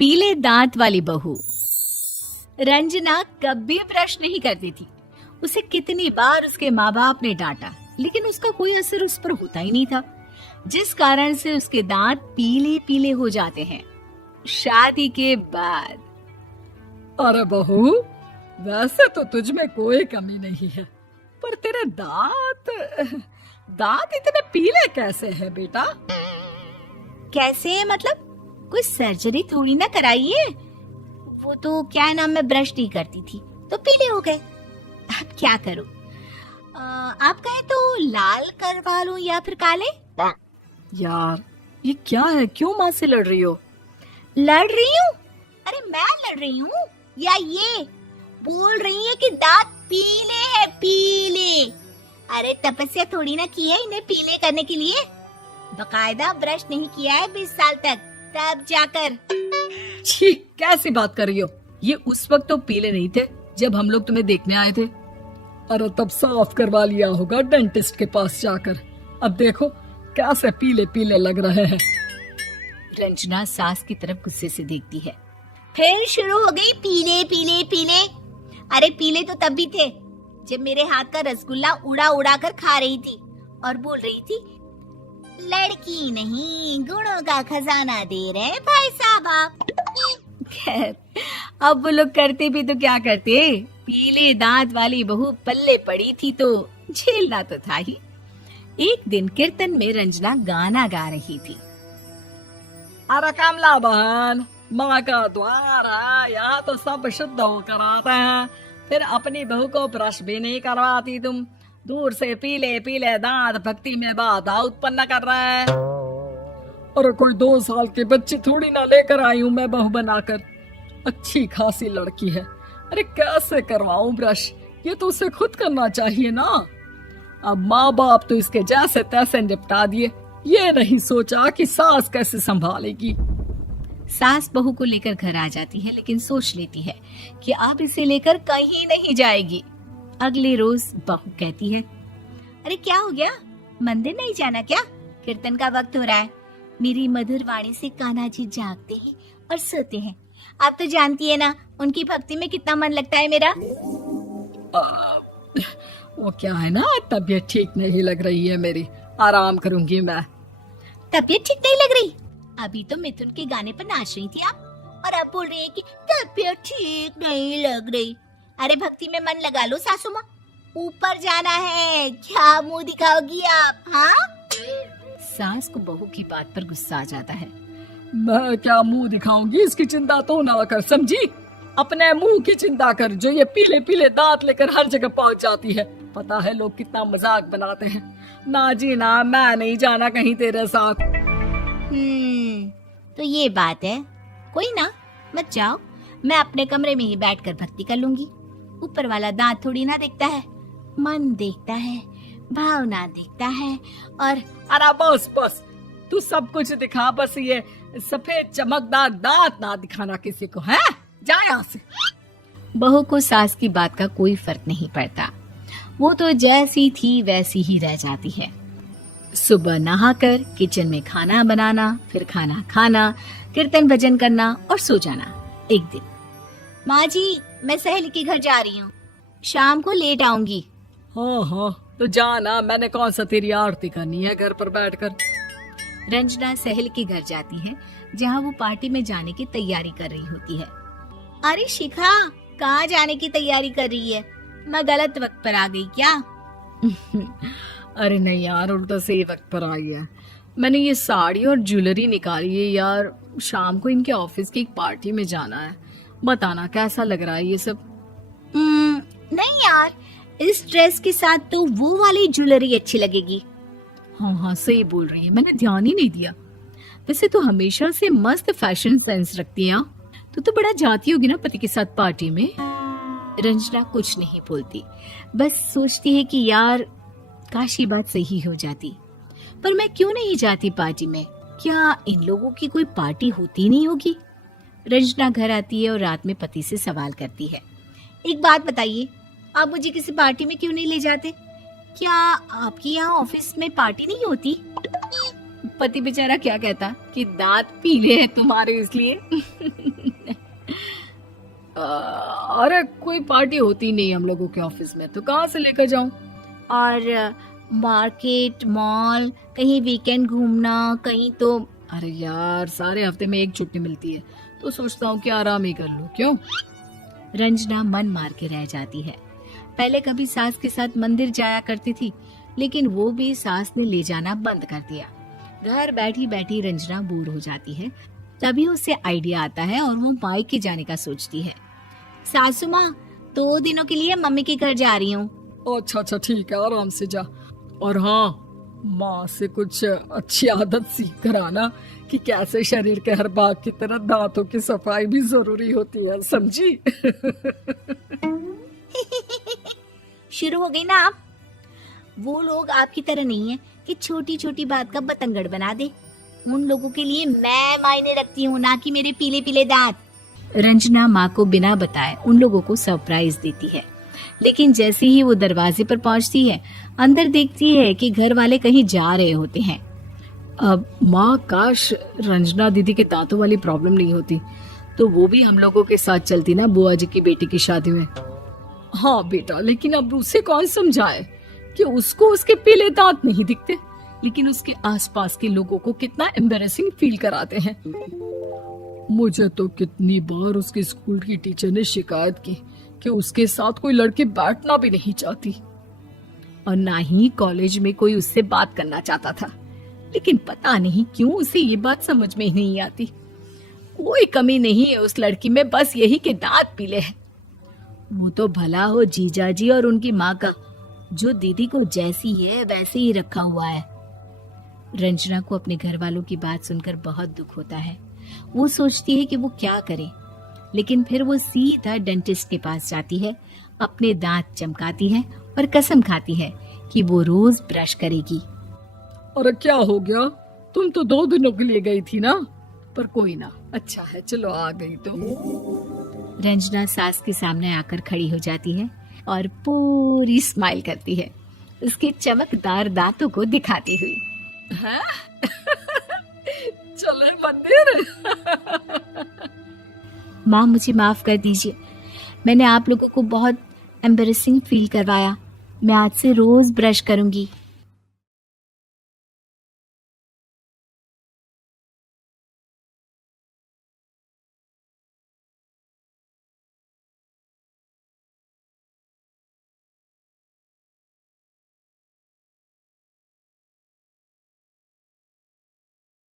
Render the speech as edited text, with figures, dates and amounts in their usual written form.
पीले दांत वाली बहू। रंजना कभी ब्रश नहीं करती थी। उसे कितनी बार उसके माँ बाप ने डांटा, लेकिन उसका कोई असर उस पर होता ही नहीं था, जिस कारण से उसके दांत पीले पीले हो जाते हैं। शादी के बाद अरे बहू, वैसे तो तुझ में कोई कमी नहीं है, पर तेरे दांत इतने पीले कैसे हैं बेटा? कैसे मतलब? कोई सर्जरी थोड़ी ना कराइए। वो तो क्या नाम, मैं ब्रश नहीं करती थी तो पीले हो गए। अब क्या करूं? आप कहें तो लाल करवा लूं या फिर काले? यार ये क्या है, क्यों माँ से लड़ रही हो? लड़ रही हूँ? अरे मैं लड़ रही हूँ या ये बोल रही है कि दांत पीले हैं, पीले। अरे तपस्या थोड़ी ना की है इन्हें पीले करने के लिए। बकायदा ब्रश नहीं किया है 20 साल तक, तब जाकर। छी, कैसी बात कर रही हो? ये उस वक्त तो पीले नहीं थे जब हम लोग तुम्हें देखने आए थे। अरे तब साफ करवा लिया होगा डेंटिस्ट के पास जाकर। अब देखो कैसे पीले पीले लग रहे हैं। रंजना सास की तरफ गुस्से से देखती है। फिर शुरू हो गई पीले पीले पीले। अरे पीले तो तब भी थे जब मेरे हाथ का रसगुल्ला उड़ा उड़ा कर खा रही थी और बोल रही थी, लड़की नहीं गुणों का खजाना दे रहे भाई साहब आप। खैर, अब वो लोग करते भी तो क्या करते, पीले दांत वाली बहू पल्ले पड़ी थी तो झेलना तो था ही। एक दिन कीर्तन में रंजना गाना गा रही थी। अरे कमला बहन, माँ का द्वार है, यहाँ तो सब शुद्ध होकर आते हैं, फिर अपनी बहू को ब्रश भी नहीं करवाती तुम। दूर से पीले पीले दांत भक्ति में बाधा उत्पन्न कर रहे हैं। अरे कोई 2 साल के बच्चे थोड़ी ना लेकर आई हूँ मैं बहू बनाकर। अच्छी खासी लड़की है, अरे कैसे करवाऊं ब्रश? ये तो उसे खुद करना चाहिए ना। अब माँ बाप तो इसके जैसे तैसे निपटा दिए, ये नहीं सोचा कि सास कैसे संभालेगी। सास बहू को लेकर घर आ जाती है, लेकिन सोच लेती है कि अब इसे लेकर कहीं नहीं जाएगी। अगले रोज बहू कहती है, अरे क्या हो गया, मंदिर नहीं जाना क्या? कीर्तन का वक्त हो रहा है। मेरी मधुर वाणी से कान्हा जी जागते हैं और सोते हैं। आप तो जानती है ना उनकी भक्ति में कितना मन लगता है मेरा। वो क्या है ना, तबीयत ठीक नहीं लग रही है मेरी, आराम करूंगी मैं। तबीयत ठीक नहीं लग रही? अभी तो मिथुन के गाने पर नाच रही थी आप, और अब बोल रही है कि तबीयत ठीक नहीं लग रही। अरे भक्ति में मन लगा लो सासू माँ, ऊपर जाना है, क्या मुंह दिखाओगी आप? हाँ? सास को बहू की बात पर गुस्सा आ जाता है। मैं क्या मुंह दिखाऊंगी, इसकी चिंता तो ना कर, समझी? अपने मुंह की चिंता कर, जो ये पीले पीले दांत लेकर हर जगह पहुंच जाती है। पता है लोग कितना मजाक बनाते हैं। ना जी ना, मैं नहीं जाना कहीं तेरे साथ। तो ये बात है। कोई ना, मत जाओ, मैं अपने कमरे में ही बैठकर भक्ति कर लूंगी। ऊपर वाला दांत थोड़ी ना देखता है, मन देखता है, भावना देखता है। और अरे बस बस, तू सब कुछ दिखा, बस ये सफेद चमकदार दांत ना दिखाना किसी को, है? जा यहाँ से। बहू को सास की बात का कोई फर्क नहीं पड़ता, वो तो जैसी थी वैसी ही रह जाती है। सुबह नहाकर किचन में खाना बनाना, फिर खाना खाना, कीर्तन भजन करना और सो जाना। एक दिन, माँ जी मैं सहेली के घर जा रही हूँ, शाम को लेट आऊंगी। हाँ हाँ तो जाना, मैंने कौन सा तेरी आरती करनी है घर पर बैठकर। रंजना सहेली के घर जाती है, जहाँ वो पार्टी में जाने की तैयारी कर रही होती है। अरे शिखा, कहाँ जाने की तैयारी कर रही है? मैं गलत वक्त पर आ गई क्या? अरे नहीं यार, उल्टा सही वक्त पर आई है। मैंने ये साड़ी और ज्वेलरी निकाली है यार, शाम को इनके ऑफिस की एक पार्टी में जाना है। बताना कैसा लग रहा है ये सब? नहीं यार, इस ड्रेस के साथ तो वो वाली ज्वेलरी अच्छी लगेगी। हाँ हाँ सही बोल रही है, मैंने ध्यान ही नहीं दिया। वैसे तो हमेशा से मस्त फैशन सेंस रखती है। तो बड़ा जाती होगी ना पति के साथ पार्टी में। रंजना कुछ नहीं बोलती, बस सोचती है कि यार काश ये बात सही हो जाती, पर मैं क्यों नहीं जाती पार्टी में? क्या इन लोगों की कोई पार्टी होती नहीं होगी? रंजना घर आती है और रात में पति से सवाल करती है, एक बात बताइए, आप मुझे किसी पार्टी में क्यों नहीं ले जाते? क्या आपके यहाँ ऑफिस में पार्टी नहीं होती? पति बेचारा क्या कहता कि दांत पीले हैं तुम्हारे इसलिए। अरे कोई पार्टी होती नहीं हम लोगों के ऑफिस में, तो कहाँ से लेकर जाऊं? और मार्केट, मॉल, कहीं वीकेंड घूमना, कहीं तो। अरे यार सारे हफ्ते में एक छुट्टी मिलती है, तो सोचता हूँ कि आराम ही कर लूं। क्यों? रंजना मन मार के रह जाती है। पहले कभी सास के साथ मंदिर जाया करती थी, लेकिन वो भी सास ने ले जाना बंद कर दिया। घर बैठी बैठी रंजना बोर हो जाती है। तभी उसे आइडिया आता है और वो मायके जाने का सोचती है। सासू माँ, 2 दिनों के लिए मम्मी के घर जा रही हूँ। अच्छा ठीक है, आराम से जा। और हाँ, माँ से कुछ अच्छी आदत सीख कर आना कि कैसे शरीर के हर भाग की तरह दांतों की सफाई भी जरूरी होती है, समझी? शुरू हो गई ना आप। वो लोग आपकी तरह नहीं है कि छोटी छोटी बात का बतंगड़ बना दे। उन लोगों के लिए मैं मायने रखती हूँ, ना कि मेरे पीले पीले दांत। रंजना माँ को बिना बताए उन लोगों को सरप्राइज देती है, लेकिन जैसे ही वो दरवाजे पर पहुंचती है, अंदर देखती है कि घर वाले कहीं जा रहे होते हैं। अब माँ, काश रंजना दीदी के दांतों वाली प्रॉब्लम नहीं होती, तो वो भी हम लोगों के साथ चलती ना बुआ जी की बेटी की शादी में। हाँ बेटा, लेकिन अब उसे कौन समझाए कि उसको उसके पीले दांत नहीं दिखते, लेकिन उसके आसपास के लोगों को कितना एम्बैरेसिंग फील कराते हैं। मुझे तो कितनी बार उसके स्कूल की टीचर ने शिकायत की कि उसके साथ कोई लड़की बैठना भी नहीं चाहती, और ना ही कॉलेज में कोई उससे बात करना चाहता था। लेकिन पता नहीं क्यों उसे ये बात समझ में ही नहीं आती। कोई कमी नहीं है उस लड़की में, बस यही कि दांत पीले हैं। वो तो भला हो जीजा जी और उनकी माँ का, जो दीदी को जैसी है वैसे ही रखा हुआ है। रंजना को अपने घर वालों की बात सुनकर बहुत दुख होता है। वो सोचती है कि वो क्या करे, लेकिन फिर वो सीधा डेंटिस्ट के पास जाती है, अपने दांत चमकाती है और कसम खाती है कि वो रोज ब्रश करेगी। अरे क्या हो गया? तुम तो 2 दिनों के लिए गई थी ना। पर कोई ना, अच्छा है, चलो आ गई तो। रंजना सास के सामने आकर खड़ी हो जाती है और पूरी स्माइल करती है, उसके चमकदार दांतों को दिखाती हुई। हैं? चले मंदिर? माँ, मुझे माफ कर दीजिए, मैंने आप लोगों को बहुत एम्बैरेसिंग फील करवाया। मैं आज से रोज ब्रश करूंगी।